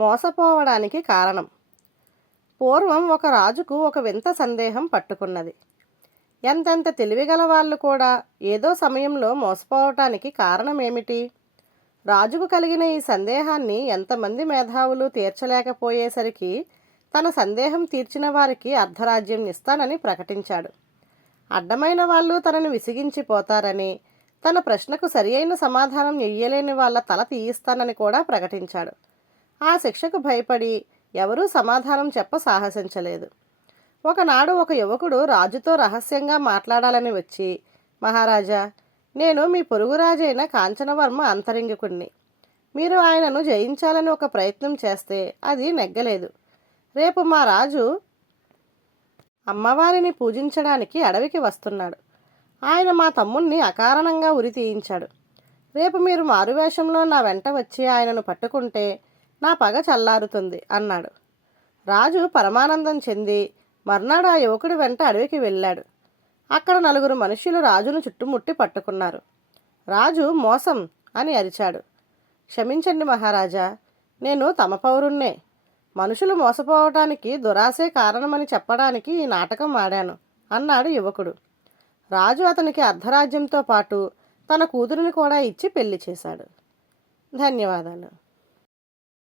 మోసపోవడానికి కారణం. పూర్వం ఒక రాజుకు ఒక వింత సందేహం పట్టుకున్నది. ఎంతెంత తెలివిగల వాళ్ళు కూడా ఏదో సమయంలో మోసపోవటానికి కారణమేమిటి? రాజుకు కలిగిన ఈ సందేహాన్ని ఎంతమంది మేధావులు తీర్చలేకపోయేసరికి తన సందేహం తీర్చిన వారికి అర్ధరాజ్యం ఇస్తానని ప్రకటించాడు. అడ్డమైన వాళ్ళు తనని విసిగించిపోతారని, తన ప్రశ్నకు సరి అయిన సమాధానం ఇయ్యలేని వాళ్ళ తల తీయిస్తానని కూడా ప్రకటించాడు. ఆ శిక్షకు భయపడి ఎవరూ సమాధానం చెప్ప సాహసించలేదు. ఒకనాడు ఒక యువకుడు రాజుతో రహస్యంగా మాట్లాడాలని వచ్చి, మహారాజా, నేను మీ పొరుగురాజైన కాంచనవర్మ అంతరంగికుణ్ణి. మీరు ఆయనను జయించాలని ఒక ప్రయత్నం చేస్తే అది నెగ్గలేదు. రేపు మా రాజు అమ్మవారిని పూజించడానికి అడవికి వస్తున్నాడు. ఆయన మా తమ్ముణ్ణి అకారణంగా ఉరి తీయించాడు. రేపు మీరు మారువేషంలో నా వెంట వచ్చి ఆయనను పట్టుకుంటే నా పగ చల్లారుతుంది అన్నాడు. రాజు పరమానందం చెంది మర్నాడు ఆ యువకుడి వెంట అడవికి వెళ్ళాడు. అక్కడ 4 మనుష్యులు రాజును చుట్టుముట్టి పట్టుకున్నారు. రాజు మోసం అని అరిచాడు. క్షమించండి మహారాజా, నేను తమ పౌరుణ్ణే. మనుషులు మోసపోవటానికి దురాశే కారణమని చెప్పడానికి ఈ నాటకం ఆడాను అన్నాడు యువకుడు. రాజు అతనికి అర్ధరాజ్యంతో పాటు తన కూతురిని కూడా ఇచ్చి పెళ్లి చేశాడు. ధన్యవాదాలు.